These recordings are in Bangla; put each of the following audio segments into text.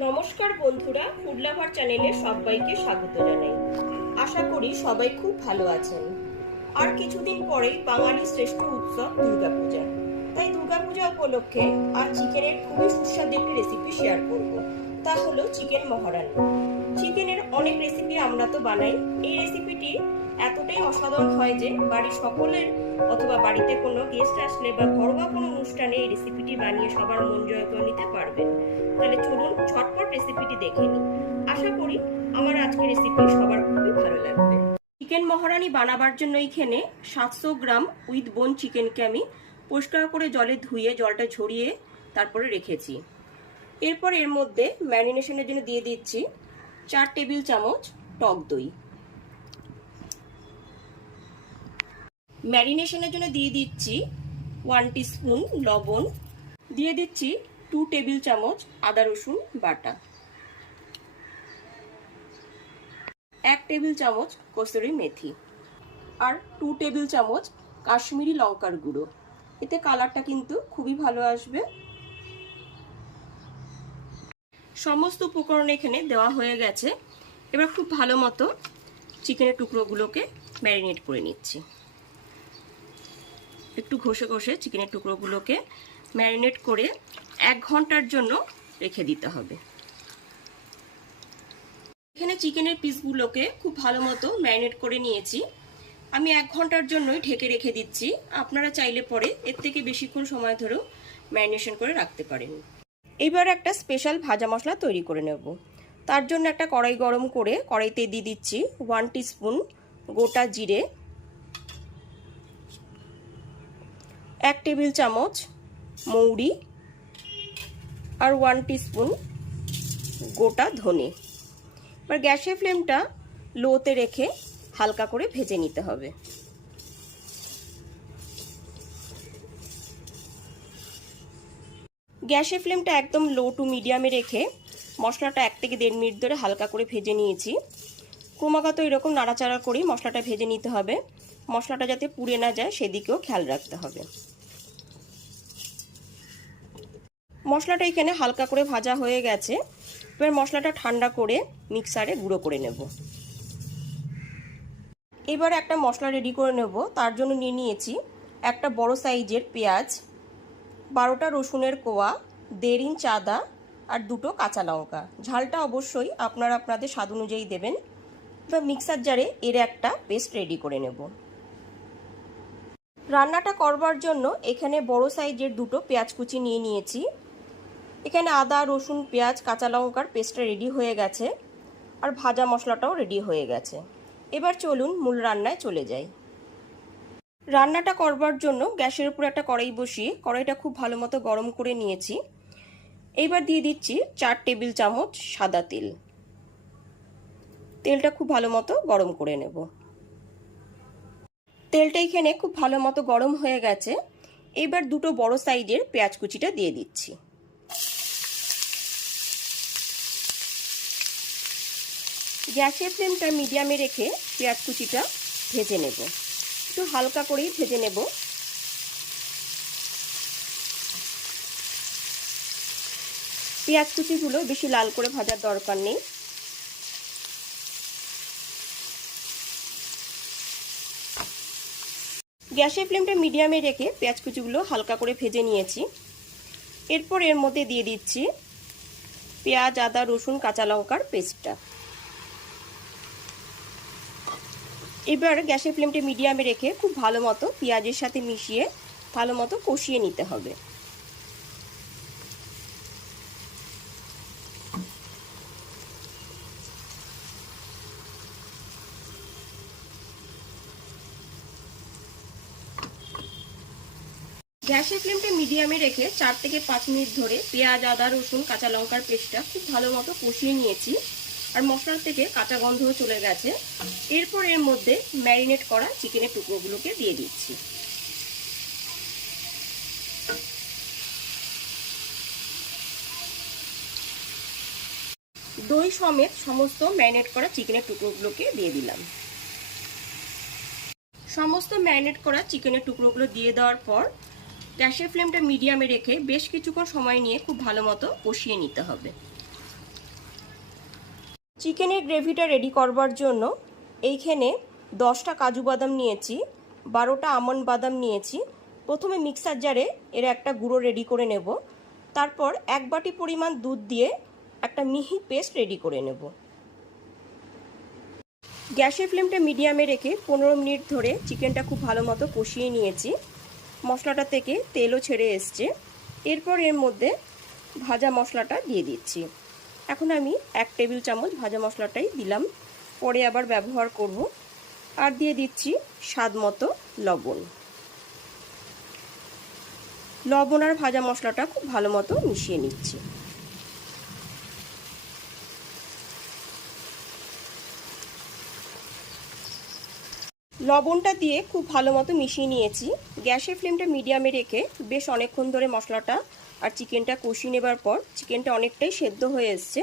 নমস্কার বন্ধুরা ফুড লাভার চ্যানেলে সবাইকে স্বাগত জানাই। আশা করি সবাই খুব ভালো আছেন। আর কিছুদিন পরেই বাঙালি শ্রেষ্ঠ উৎসব দুর্গাপূজা। তাই দুর্গাপূজা উপলক্ষে আর চিকেনের খুবই সুস্বাদু একটি রেসিপি শেয়ার করব। তা হলো চিকেন মহারানি। চিকেনের অনেক রেসিপি আমরা তো বানাই। এই রেসিপিটি এতটাই অসাধারণ হয় যে বাড়ির সকলের অথবা বাড়িতে কোনো গেস্ট আসলে বা ঘরোয়া কোনো অনুষ্ঠানে এই রেসিপিটি বানিয়ে সবার মন জয় করে নিতে পারবেন তাহলে চলুন ঝটপট রেসিপিটি দেখে নিই। আশা করি আমার আজকের রেসিপি সবার খুবই ভালো লাগবে। চিকেন মহারানি বানাবার জন্য এইখানে সাতশো গ্রাম উইথ বোন চিকেনকে আমি পরিষ্কার করে জলে ধুয়ে, জলটা ঝরিয়ে তারপরে রেখেছি। এরপর এর মধ্যে ম্যারিনেশনের জন্য দিয়ে দিচ্ছি চার টেবিল চামচ টক দই। ম্যারিনেশনের জন্য দিয়ে দিচ্ছি ওয়ান স্পুন লবণ। দিয়ে দিচ্ছি টু টেবিল চামচ আদা রসুন বাটা। এক টেবিল চামচ কসুরি মেথি। আর টু টেবিল চামচ কাশ্মীরি লঙ্কার গুঁড়ো। এতে কালারটা কিন্তু খুবই ভালো আসবে। সমস্ত উপকরণ এখানে দেওয়া হয়ে গেছে। এবার খুব ভালো মতো চিকেনের টুকরোগুলোকে ম্যারিনেট করে নিচ্ছি। একটু ঘষে ঘষে চিকেনের টুকরোগুলোকে ম্যারিনেট করে এক ঘণ্টার জন্য রেখে দিতে হবে। এখানে চিকেনের পিসগুলোকে খুব ভালো মতো ম্যারিনেট করে নিয়েছি। আমি এক ঘণ্টার জন্যই ঢেকে রেখে দিচ্ছি। আপনারা চাইলে পরে এর থেকে বেশিক্ষণ সময় ধরেও ম্যারিনেশন করে রাখতে পারেন। এবার একটা স্পেশাল ভাজা মশলা তৈরি করে নেব। তার জন্য একটা কড়াই গরম করে কড়াইতে দিয়ে দিচ্ছি ওয়ান স্পুন গোটা জিরে, এক টেবিল চামচ মৌরি আর ওয়ান স্পুন গোটা ধনে। এবার গ্যাসের ফ্লেমটা লোতে রেখে হালকা করে ভেজে নিতে হবে। গ্যাসের ফ্লেমটা একদম লো টু মিডিয়ামে রেখে মশলাটা এক থেকে দেড় মিনিট ধরে হালকা করে ভেজে নিয়েছি। ক্রমাগত এরকম নাড়াচাড়া করেই মশলাটা ভেজে নিতে হবে। মশলাটা যাতে পুড়ে না যায় সেদিকেও খেয়াল রাখতে হবে। মশলাটা এখানে হালকা করে ভাজা হয়ে গেছে। এবার মশলাটা ঠান্ডা করে মিক্সারে গুঁড়ো করে নেব। এবার একটা মশলা রেডি করে নেব। তার জন্য নিয়ে নিয়েছি একটা বড় সাইজের পেঁয়াজ বারোটা রসুনের কোয়া, দেড় ইঞ্চ আদা আর দুটো কাঁচা লঙ্কা। ঝালটা অবশ্যই আপনারা আপনাদের স্বাদ অনুযায়ী দেবেন। এবার মিক্সার জারে এর একটা পেস্ট রেডি করে নেব। রান্নাটা করবার জন্য এখানে বড় সাইজের দুটো পেঁয়াজ কুচি নিয়ে নিয়েছি। এখানে আদা, রসুন, পেঁয়াজ, কাঁচা লঙ্কার পেস্টটা রেডি হয়ে গেছে। আর ভাজা মশলাটাও রেডি হয়ে গেছে। এবার চলুন মূল রান্নায় চলে যাই। রান্নাটা করবার জন্য গ্যাসের উপর একটা কড়াই বসিয়ে কড়াইটা খুব ভালো মতো গরম করে নিয়েছি। এইবার দিয়ে দিচ্ছি চার টেবিল চামচ সাদা তেল। তেলটা খুব ভালো মতো গরম করে নেব। তেলটা এখানে খুব ভালো মতো গরম হয়ে গেছে। এবার দুটো বড় সাইজের পেঁয়াজ কুচিটা দিয়ে দিচ্ছি। গ্যাসের ফ্লেমটা মিডিয়ামে রেখে পেঁয়াজ কুচিটা ভেজে নেব। একটু হালকা করেই ভেজে নেব। পেঁয়াজ কুচিগুলো বেশি লাল করে ভাজার দরকার নেই। গ্যাসের ফ্লেমটা মিডিয়ামে রেখে পেঁয়াজ কুচিগুলো হালকা করে ভেজে নিয়েছি। এরপর এর মধ্যে দিয়ে দিচ্ছি পেঁয়াজ, আদা, রসুন, কাঁচা লঙ্কার পেস্টটা। এবার গ্যাসের ফ্লেমটা মিডিয়ামে রেখে খুব ভালো মতো পেঁয়াজের সাথে মিশিয়ে ভালো মতো কষিয়ে নিতে হবে। গ্যাসের ফ্লেমটা মিডিয়ামে রেখে চার থেকে পাঁচ মিনিট ধরে পেঁয়াজ, আদা, রসুন, কাঁচা লঙ্কার পেস্টটা খুব ভালো মতো কষিয়ে নিয়েছি। আর মশলার থেকে কাঁচা গন্ধও চলে গেছে। এরপর এর মধ্যে ম্যারিনেট করা চিকেনের টুকরোগুলোকে দিয়ে দিচ্ছি। দই সমেত সমস্ত ম্যারিনেট করা চিকেনের টুকরোগুলোকে দিয়ে দিলাম। সমস্ত ম্যারিনেট করা চিকেনের টুকরোগুলো দিয়ে দেওয়ার পর গ্যাসের ফ্লেমটা মিডিয়ামে রেখে বেশ কিছুক্ষণ সময় নিয়ে খুব ভালো মতো কষিয়ে নিতে হবে। চিকেনের গ্রেভিটা রেডি করবার জন্য এইখানে দশটা কাজু বাদাম নিয়েছি, বারোটা আমন্ড বাদাম নিয়েছি। প্রথমে মিক্সার জারে এর একটা গুঁড়ো রেডি করে নেব। তারপর এক বাটি পরিমাণ দুধ দিয়ে একটা মিহি পেস্ট রেডি করে নেব। গ্যাসের ফ্লেমটা মিডিয়ামে রেখে পনেরো মিনিট ধরে চিকেনটা খুব ভালো মতো কষিয়ে নিয়েছি। মশলাটা থেকে তেলও ছেড়ে এসছে। এরপর এর মধ্যে ভাজা মশলাটা দিয়ে দিচ্ছি। এখন আমি এক টেবিল চামচ ভাজা মশলাটাই দিলাম। পরে আবার ব্যবহার করব আর দিয়ে দিচ্ছি স্বাদ মতো লবণ। লবণ আর ভাজা মশলাটা খুব ভালো মতো মিশিয়ে নিচ্ছি। লবণটা দিয়ে খুব ভালো মতো মিশিয়ে নিয়েছি। গ্যাসের ফ্লেমটা মিডিয়ামে রেখে বেশ অনেকক্ষণ ধরে মশলাটা আর চিকেনটা কষিয়ে নেবার পর চিকেনটা অনেকটাই সেদ্ধ হয়ে এসছে।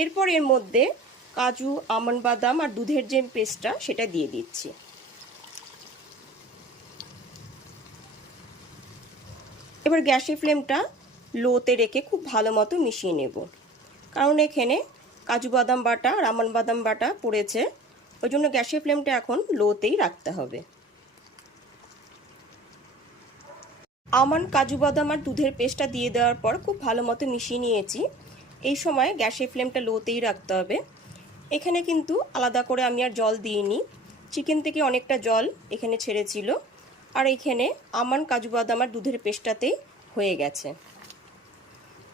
এরপর এর মধ্যে কাজু আমন্ড বাদাম আর দুধের যে পেস্টটা, সেটা দিয়ে দিচ্ছি। এবার গ্যাসের ফ্লেমটা লোতে রেখে খুব ভালো মতো মিশিয়ে নেব। কারণ এখানে কাজু বাদাম বাটা আর আমন্ড বাদাম বাটা পড়েছে, ওই জন্য গ্যাসের ফ্লেমটা এখন লোতেই রাখতে হবে। আমন্ড কাজু বাদাম আর দুধের পেস্টটা দিয়ে দেওয়ার পর খুব ভালো মতো মিশিয়ে নিয়েছি। এই সময় গ্যাসের ফ্লেমটা লোতেই রাখতে হবে। এখানে কিন্তু আলাদা করে আমি আর জল দিইনি। চিকেন থেকে অনেকটা জল এখানে ছেড়েছিল। আর এখানে আমান কাজু বাদাম আর দুধের পেস্টটাতেই হয়ে গেছে।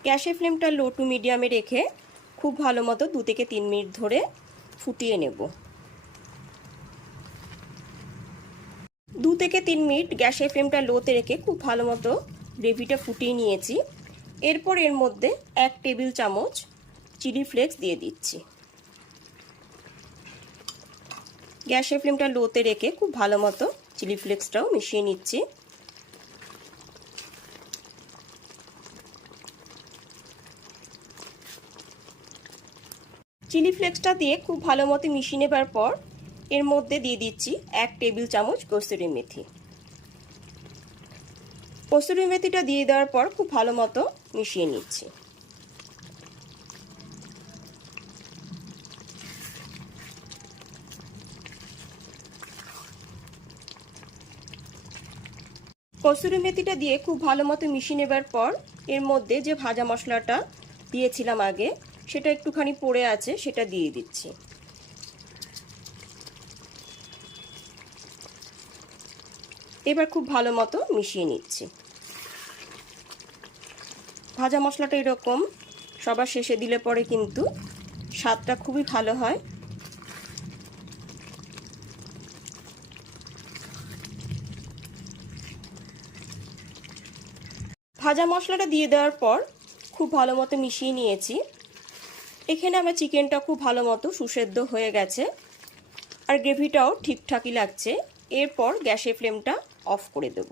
গ্যাসের ফ্লেমটা লো টু মিডিয়ামে রেখে খুব ভালো মতো দু থেকে তিন মিনিট ধরে ফুটিয়ে নেব। দু থেকে তিন মিনিট গ্যাসের ফ্লেমটা লোতে রেখে খুব ভালো মতো গ্রেভিটা ফুটিয়ে নিয়েছি। এরপর এর মধ্যে এক টেবিল চামচ চিলি ফ্লেক্স দিয়ে দিচ্ছি। গ্যাসের ফ্লেমটা লোতে রেখে খুব ভালো মতো চিলি ফ্লেক্সটাও মিশিয়ে নিচ্ছি। চিলি ফ্লেক্সটা দিয়ে খুব ভালো মতো মিশিয়ে নেবার পর এর মধ্যে দিয়ে দিচ্ছি এক টেবিল চামচ কসুরি মেথি। কসুরি মেথিটা দিয়ে দেওয়ার পর খুব ভালো মতো মিশিয়ে নিচ্ছি। কসুরি মেথিটা দিয়ে খুব ভালো মতো মিশিয়ে নেবার পর এর মধ্যে যে ভাজা মশলাটা দিয়েছিলাম আগে, সেটা একটুখানি পড়ে আছে, সেটা দিয়ে দিচ্ছি। এবার খুব ভালো মতো মিশিয়ে নিচ্ছি। ভাজা মশলাটা এরকম, সবার শেষে দিলে পরে কিন্তু স্বাদটা খুবই ভালো হয়। ভাজা মশলাটা দিয়ে দেওয়ার পর খুব ভালো মতো মিশিয়ে নিয়েছি। এখানে আমার চিকেনটা খুব ভালো মতো সুসেদ্ধ হয়ে গেছে। আর গ্রেভিটাও ঠিকঠাকই লাগছে। এরপর গ্যাসের ফ্লেমটা অফ করে দেব।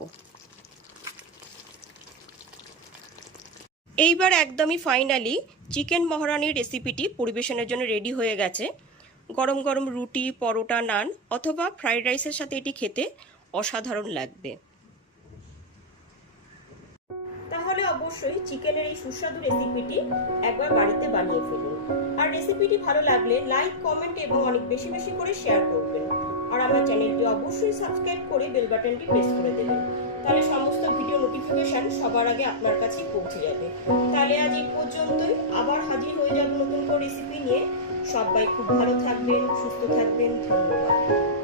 এইবার একদমই ফাইনালি চিকেন মহারানির রেসিপিটি পরিবেশনের জন্য রেডি হয়ে গেছে। গরম গরম রুটি, পরোটা, নান অথবা ফ্রাইড রাইসের সাথে এটি খেতে অসাধারণ লাগবে। তাহলে অবশ্যই চিকেনের এই সুস্বাদু রেসিপিটি একবার বাড়িতে বানিয়ে ফেলুন। আর রেসিপিটি ভালো লাগলে লাইক, কমেন্ট এবং অনেক বেশি বেশি করে শেয়ার করবেন। আর আমার চ্যানেলটি অবশ্যই সাবস্ক্রাইব করে বেল বাটনটি প্রেস করে দেবেন। তাহলে সমস্ত ভিডিও নোটিফিকেশান সবার আগে আপনার কাছে পৌঁছে যাবে। তাহলে আজ এই পর্যন্তই। আবার হাজির হয়ে যাব নতুন করে রেসিপি নিয়ে। সবাই খুব ভালো থাকবেন, সুস্থ থাকবেন। ধন্যবাদ।